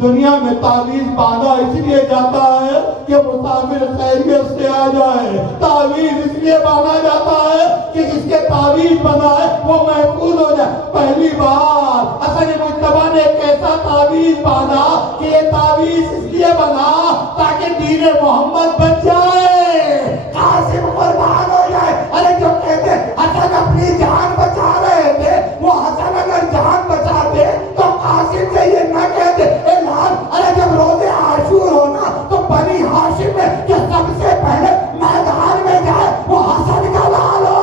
دنیا میں تعویذ باندھا اس لیے جاتا ہے کہ مسافر خیریت سے آ جائے. تعویذ اس لیے باندھا جاتا ہے کہ جس کے تعویذ بنا ہے وہ محفوظ ہو جائے. پہلی بار حسن مجتبیٰ نے ایک ایسا تعویذ باندھا کہ یہ تعویذ اس لیے بنا تاکہ دین محمد بچ جائے, قاسم قربان ہو جائے. ارے جو کہتے حسن اپنی جان بچا رہے تھے, وہ حسن اگر جان بچاتے تو قاسم سے یہ نہ کہتے اے لال, ارے جب روز عاشور ہونا تو بنی ہاشم میں کہ سب سے پہلے میدان میں جائے وہ حسن کا لال ہو.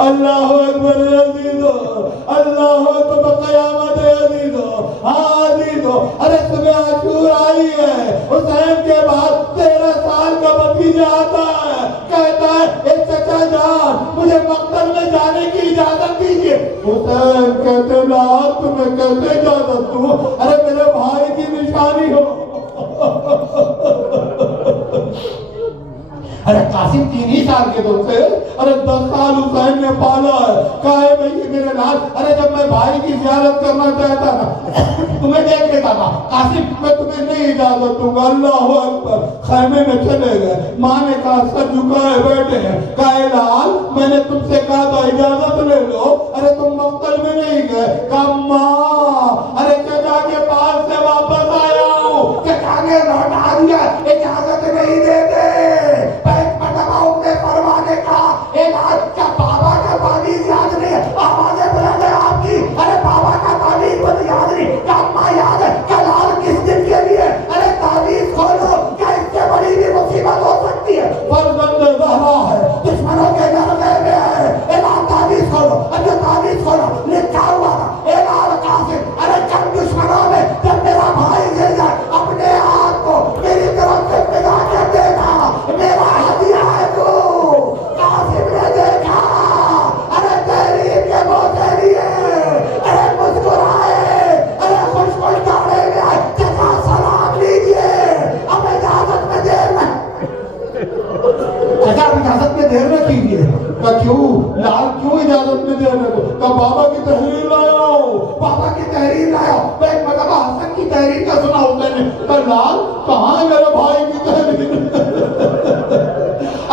اللہ اکبر عزیزو, اللہ اکبر قیامت عزیزو. ہاں عزیزو, ارے صبح عاشور آئی ہے, حسین کے بعد 13 سال کا بھتیجا آتا ہے, کہتا ہے اے چچا جان مجھے مقتل میں جانے کی اجازت دیجیے. حسین کہتے لال تمہیں کیسے اجازت دوں, ارے میرے بھائی کی نشانی ہو. ارے قاسم 3 ہی سال کے تو تھے, ارے 10 سال حسین نے پالا ہے. کہے بھئی میرے لال, ارے جب میں بھائی کی زیارت کرنا چاہتا نا تمہیں دیکھ لیتا تھا, قاسم میں تمہیں نہیں اجازت دوں گا. اللہ اکبر. خیمے میں چلے گئے, ماں نے کہا سر جھکائے بیٹھے ہیں. کہے لال میں نے تم سے کہا تھا اجازت لے لو, ارے تم مقتل میں نہیں گئے. کہا ماں ارے چچا کے پاس سے واپس آیا ہوں, چچا نے لوٹا دیا, اجازت نہیں دیتے. فرمانے کا اے لال کیا بابا کا تعویذ یاد نہیں ہے؟ آوازیں بلند ہے آپ کی, ارے بابا کا تعویذ مجھے یاد نہیں. کیا اماں یاد ہے؟ کیا لال کس دن کے لیے؟ ارے تعویذ کھولو, کیا اس سے بڑی بھی مصیبت ہو سکتی ہے؟ فرزند زہرا ہے, دشمنوں کے گھر گئے ہوئے ہیں. اے لال تعویذ کھولو, اب جو تعویذ کھولو لکھا ہوا تھا اے لال قاسم, ارے جب دشمنوں میں جب میرا بھائی گر جائے اپنے آپ کو میری طرف سے پدا کے دینا, میرا ہدیہ ہے تو. قاسم نے دیکھا, ارے تحریر کے موقع لیے, ارے مسکرائے, ارے خوش خوش داڑے میں آئے. چچا سلام لیجئے, اب اجازت میں دیر میں. چچا اجازت میں دیر میں کیجئے. کہا کیوں لال, کیوں اجازت میں دیر میں؟ کہا بابا کی تحریر لایا ہوں, بابا کی تحریر لایا ہوں. میں ایک مرتبہ حسن کی تحریر کا سنا ہوتا ہے. کہا لال کہاں ہے میرے بھائی کی تحریر؟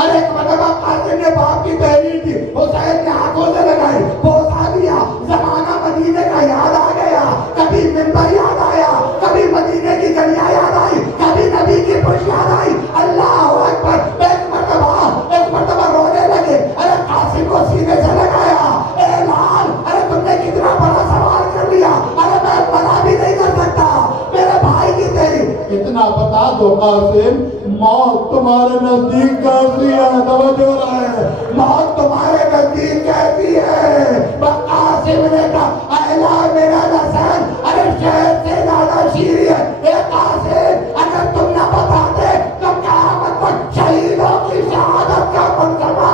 ارے ایک مرتبہ قاسم نے باپ کی تحریر تھی, حسین نے آنکھوں سے لگائی, بوسا دیا. زمانہ مدینے کا یاد آ گیا, کبھی منبر یاد آیا, کبھی مدینے کی گلیاں یاد آئی, کبھی نبی کی پشت یاد آئی. اللہ اکبر. ایک مرتبہ رونے لگے. ارے قاسم کو سینے سے لگایا, اے لال ارے تم نے کتنا بڑا سوال کر لیا, ارے میں منع بھی نہیں کر سکتا میرے بھائی کی تحریر. اتنا بتا دو قاسم, موت تمہارے نزدیک کیسی ہے؟ توجہ رہے, موت تمہارے نزدیک کیسی ہے؟ قاسم نے کہا اہلا میرا حسین, ارے شہر سے زیادہ شیریں ہے. اے قاسم اگر تم نہ بتاتے تو قیامت پر شہیدوں کی شہادت کا منصبہ,